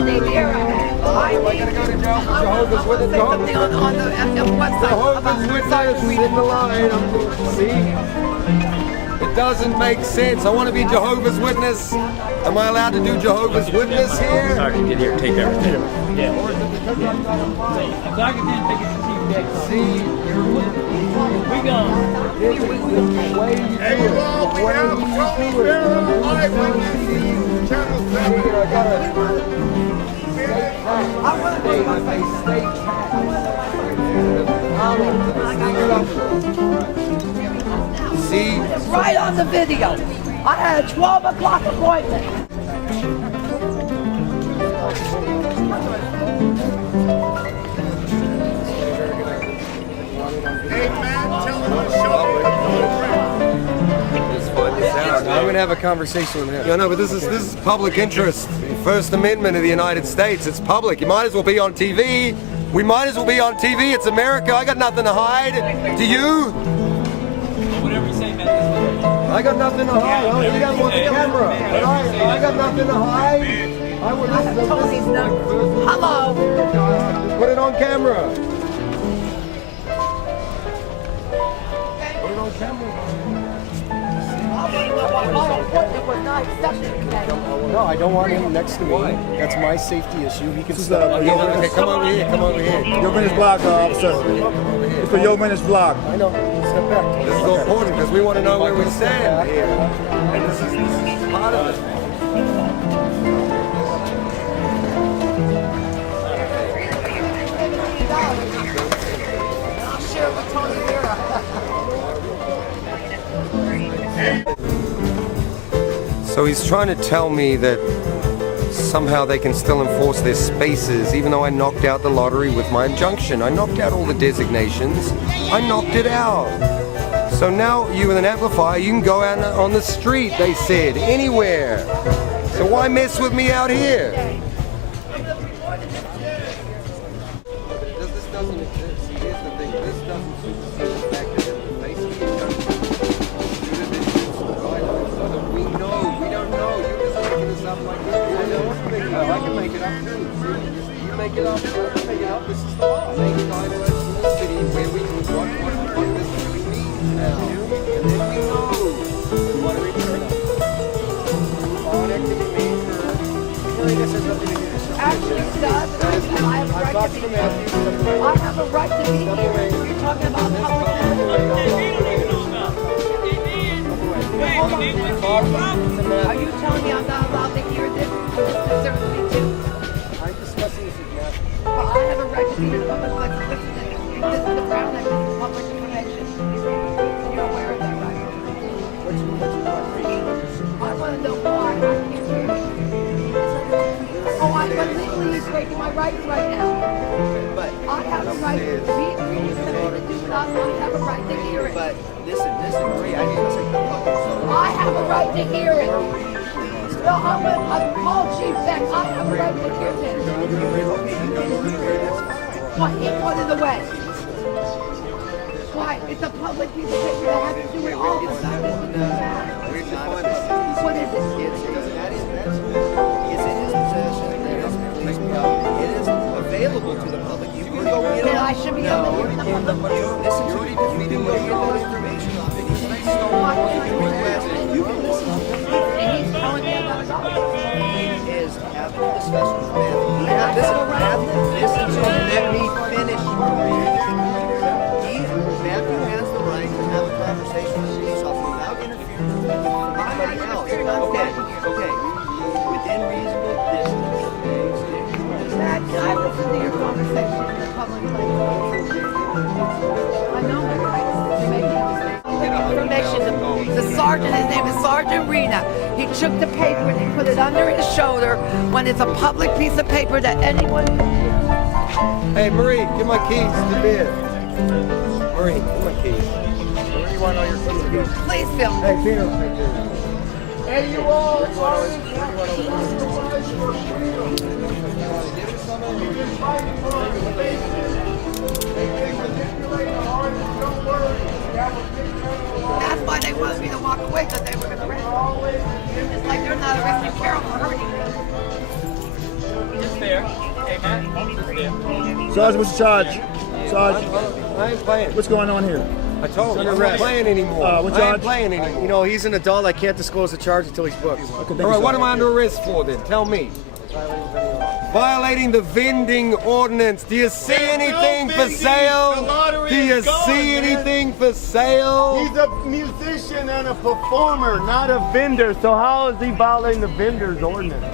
Sunday, VERA. I Am I going to go to jail for Jehovah's Witness? something on the website Jehovah's Witness in the line. See? It doesn't make sense. I want to be Jehovah's Witness. Am I allowed to do Jehovah's Witness here? Sorry, get here, take everything. Yeah. See? We gone. Hey, well, we have Tony VERA, Eyewitness, Channel 7. I want to make my face. See? It's right on the video. I had a 12 o'clock appointment. Hey, man, tell him to show up. I'm going to have a conversation with him. Yeah, no, but this is public interest. First Amendment of the United States. It's public. You might as well be on TV. We might as well be on TV. It's America. I got nothing to hide. Do you? Whatever you say, man. I got nothing to hide. Oh, you guys want the camera. I got nothing to hide. I would listen to Tony's number. Hello. Put it on camera. Put it on camera. No, I don't want him next to me. Why? That's my safety issue. He can step. Okay, come over here. Come over here. Your minute's blocked, officer. It's for your minute's blocked. I know. Step back. This is important because we want to know where we stand here. And this is part of it. I'll share it with Tony VERA. So he's trying to tell me that somehow they can still enforce their spaces even though I knocked out the lottery with my injunction. I knocked out all the designations. I knocked it out. So now you with an amplifier, you can go out on the street, they said, anywhere. So why mess with me out here? This doesn't exist. Here's the thing. This doesn't supersede the fact that in the face of the injunction, we know. We don't know. You're just making this up like this. I know. I can make it up too. You make it up. I can make it up. This is the law. Make guidelines in the city where we can what this really means now. And then we know what it is. All activity means for this has nothing to do with Actually, it does. I have a right to be here. I have a right to be here. You're talking about public Are you telling me I'm not allowed to hear this? This concerns me too. I'm discussing this with Matt. Well, I have a right to be in the public place to listen to this. This is the Brown Act. This is public information. You're aware of that, right? What's your I want to know why I'm here. Oh, I'm legally breaking my rights right now. But I have a right to be free to do stuff. I have a right to hear it. But listen, Marie, I have a right to hear it. No, I'm called Chief Beck. I have a right to hear this. Why, he put it away. Why? It's a public piece of paper that has to do with all of us. What is it? It's in his possession. It is available to the public. You can go get it. Then I should be able to hear the public. Listen to me. You can go get that information off it. He's nice. You can listen to him. And he's telling me about it. He is having a discussion with Matthew. Listen to him. Let me finish. Matthew has the right to have a conversation with a police officer without interfering with anybody else. Okay. Within reasonable distance. Matt, can I listen to your conversation in the public place? I know my rights to make information. The sergeant, his name is Sergeant Rena. He took the paper and he put it under his shoulder when it's a public piece of paper that anyone can hear. Hey, Marie, give my keys to bed. Marie, give my keys. Where do you want all your keys to go? Please film me. Hey, Peter. Hey, you all. That's why they wanted me to walk away, because they were going to arrest me. It's like they're not arresting Carol for hurting me. Sergeant, what's the charge? Sergeant, I ain't playing. what's going on here? I told you, I'm not playing anymore. What I charge? ain't playing anymore. You know, he's an adult. I can't disclose the charge until he's booked. thank All you, right, what sir. am I under arrest for then? Tell me. Violating the vending ordinance. Do you see anything for sale? Do you see anything for sale? He's a musician and a performer, not a vendor. So how is he violating the vendor's ordinance?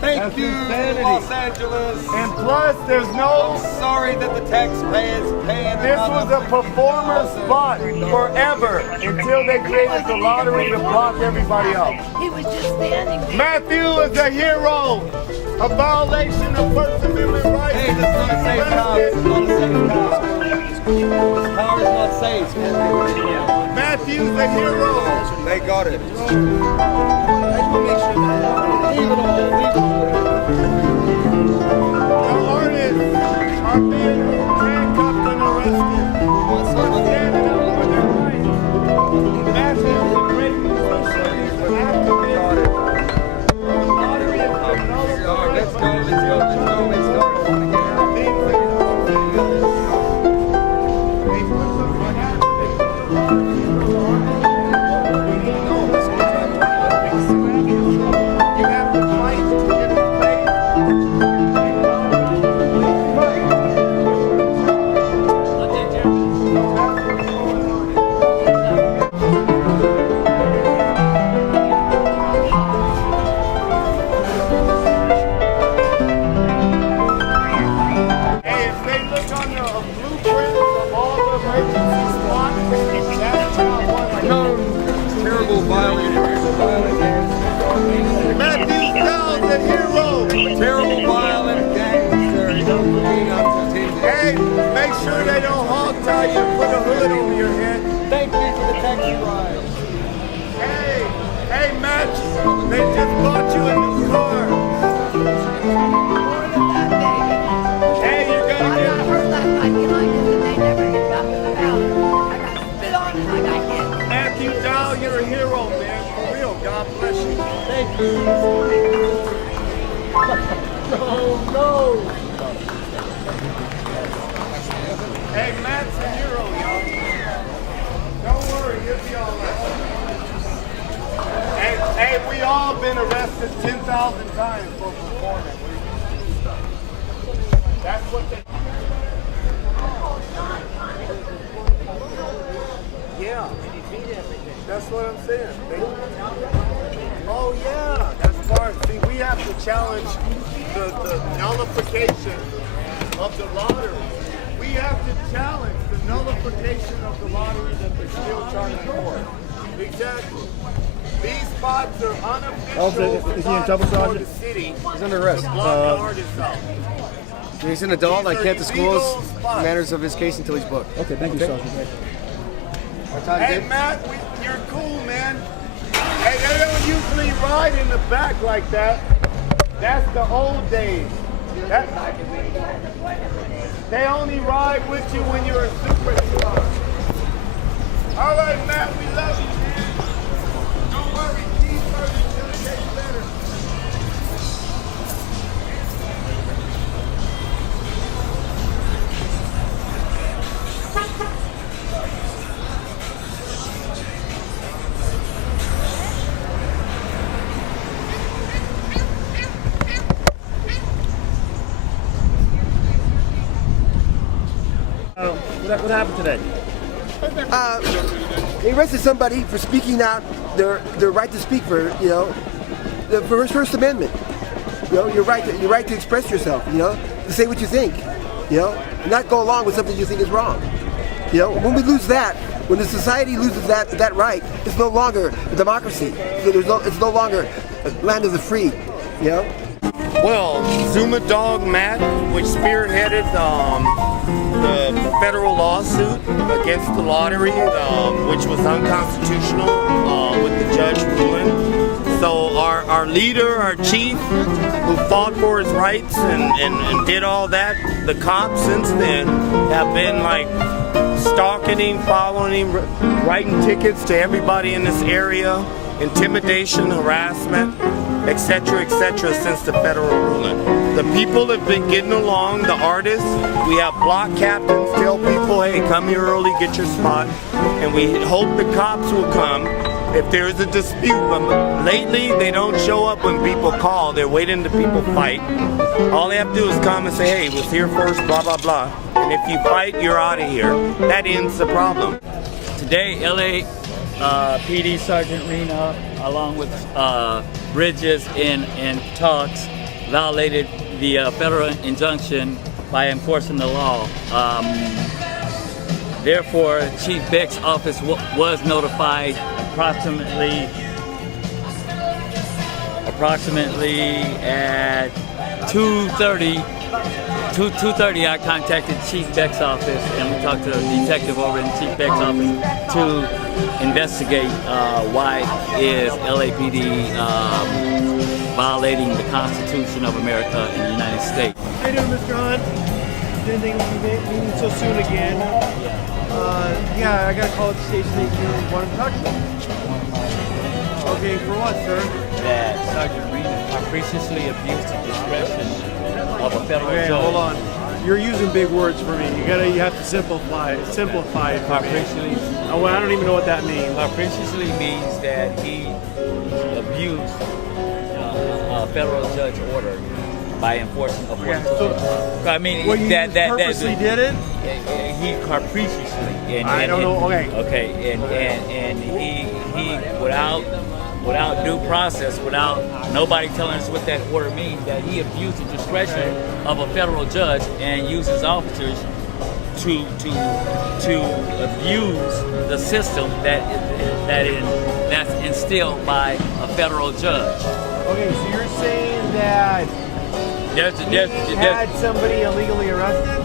Thank That's you, insanity. Los Angeles. And plus, there's no. I'm sorry that the taxpayers paying. This was a performer spot forever until they created the lottery to block everybody else. He was just standing there. Matthew is a hero. A violation of First Amendment rights. Hey, this is not a safe car. This is not a safe car. This car is not safe. Matthew's a hero. They got it. I just want to make sure that. Leave it all. Leave it all. The artists are being handcuffed and arrested. Standing up for their rights. Matthew is a great musician. He's an activist. The lottery has been nullified. All right, let's go. Let's go. Let's go. Let's go. You have to fight to get his place. Hey, if they look on the blueprints of all the emergency spots, that's not one like No, terrible violent Matthew Dowd, the hero. terrible violent gangster. Hey, make sure they don't hog tie you and put a hood over your head. Thank you for the taxi ride. Hey, Matt, they just bought you a new car. More than that, baby. Hey, you're I gonna got get. hurt last night behind this and they never hit back to the ballot. I got spit on and I got hit. Matthew Dowd, you're a hero, man. For real, God bless you. Thank you. No. Hey, Matt's a hero, y'all. Don't worry, you'll be all right. Hey, we all been arrested 10,000 times for performing. That's what they. Yeah. That's what I'm saying. Oh yeah, that's part. See, we have to challenge the nullification of the lottery. We have to challenge the nullification of the lottery that they're still trying to enforce. Exactly. These spots are unofficial Is he in spots trouble, for Sergeant? the city He's under arrest. to block the artists out. He's an adult. I These are can't disclose illegal the spots. matters of his case until he's booked. Okay, thank you, Sergeant. Hey, Matt, you're cool, man. Hey, they don't usually ride in the back like that. That's the old days. They only ride with you when you're a superstar. All right, Matt, we love you, man. Don't worry, cheeseburger's gonna taste better. What happened today? They arrested somebody for speaking out their right to speak for the First Amendment. Your right to express yourself. To say what you think. And not go along with something you think is wrong. When we lose that, when the society loses that right, it's no longer a democracy. It's no longer a land of the free. Well, Zuma Dogg Matt, which spearheaded the federal lawsuit against the lottery, which was unconstitutional with the judge ruling. So our leader, our chief, who fought for his rights and did all that, the cops since then have been like stalking him, following him, writing tickets to everybody in this area, intimidation, harassment, etc., since the federal ruling. The people have been getting along, the artists. We have block captains tell people, hey, come here early, get your spot. And we hope the cops will come if there's a dispute. But lately, they don't show up when people call. They're waiting till people fight. All they have to do is come and say, hey, was here first, blah, blah, blah. And if you fight, you're out of here. That ends the problem. Today, LAPD Sergeant Rena, along with Bridges and Talks, violated the federal injunction by enforcing the law. Therefore, Chief Beck's office was notified approximately at 2:30. I contacted Chief Beck's office, and we talked to a detective over in Chief Beck's office to investigate why is LAPD violating the Constitution of America in the United States. How you doing, Mr. Hunt? Didn't think we'd be meeting so soon again. Yeah, I got a call at the station that you wanted to talk to me. Okay, for what, sir? That Sergeant Rena capriciously abused the discretion of a federal Okay, judge. hold on. You're using big words for me. You have to simplify it. Simplify it for me. Capriciously. Oh, well, I don't even know what that means. Capriciously means that he abused a federal judge order by enforcing a court order. I mean, Well, you purposely did it? He capriciously. I don't know. Okay. Okay, and he without due process, without nobody telling us what that order means, that he abused the discretion of a federal judge and used his officers to abuse the system that's instilled by a federal judge. Okay, so you're saying that he had somebody illegally arrested?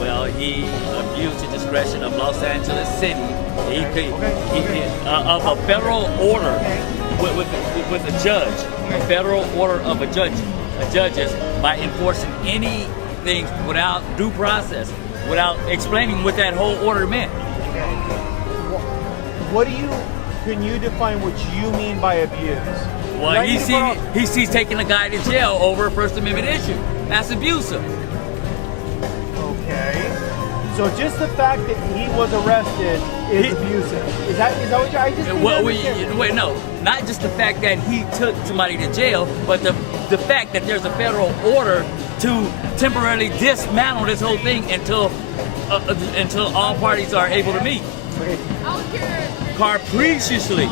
Well, he abused the discretion of Los Angeles City. Of a federal order with a judge, a federal order of a judges by enforcing anything without due process, without explaining what that whole order meant. Can you define what you mean by abuse? Well, he sees taking a guy to jail over a First Amendment issue. That's abusive. Okay. So just the fact that he was arrested is abusive. Is that what I just Wait, no, not just the fact that he took somebody to jail, but the fact that there's a federal order to temporarily dismantle this whole thing until all parties are able to meet. Okay. Capriciously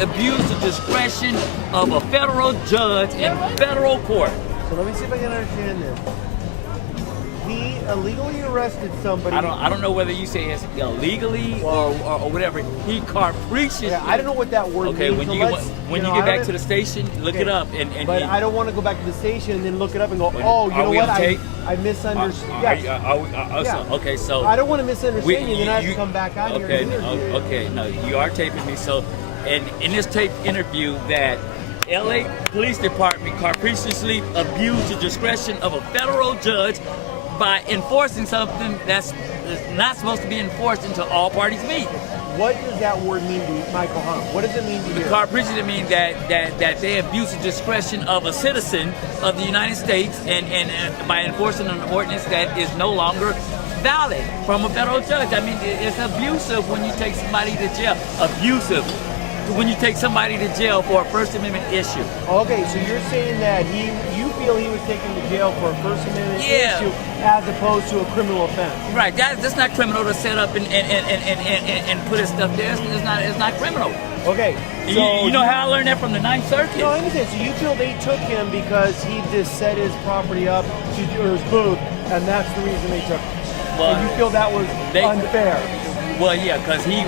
abused the discretion of a federal judge in federal court. So let me see if I can understand this. He illegally arrested somebody. I don't know whether you say it's illegally or whatever. He capriciously. Yeah, I don't know what that word okay, means. when you get back to the station, look it up. But I don't want to go back to the station and then look it up and go, oh, you know what? I misunderstood. Okay, so I don't want to misunderstand you. Then I have to come back out here and interview you. Okay, no, you are taping me. So, and in this tape interview that LA Police Department capriciously abused the discretion of a federal judge by enforcing something that's not supposed to be enforced until all parties meet. What does that word mean to you, Michael Hunt? What does it mean to you? Capriciously means that they abuse the discretion of a citizen of the United States and by enforcing an ordinance that is no longer valid from a federal judge. I mean, it's abusive when you take somebody to jail. Abusive when you take somebody to jail for a First Amendment issue. Okay, so you're saying that you feel he was taken to jail for a First Amendment issue as opposed to a criminal offense. Right, that's not criminal to set up and put his stuff there. It's not criminal. Okay, so you know how I learned that from the Ninth Circuit? No, I understand. So you feel they took him because he just set his property up to his booth, and that's the reason they took him. Well, and you feel that was unfair. Well, yeah, because he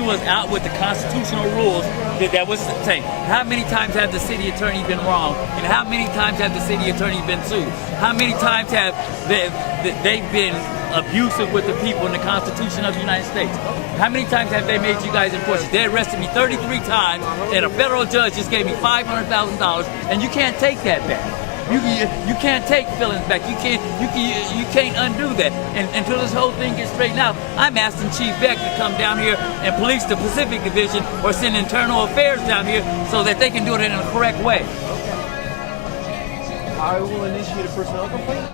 was out with the constitutional rules that was saying, how many times have the city attorney been wrong, and how many times have the city attorney been sued? How many times have they been abusive with the people in the Constitution of the United States? How many times have they made you guys enforce it? They arrested me 33 times, and a federal judge just gave me $500,000, and you can't take that back. You can't take feelings back. You can't undo that. And until this whole thing gets straightened out, I'm asking Chief Beck to come down here and police the Pacific Division or send internal affairs down here so that they can do it in a correct way. I will initiate a personnel complaint.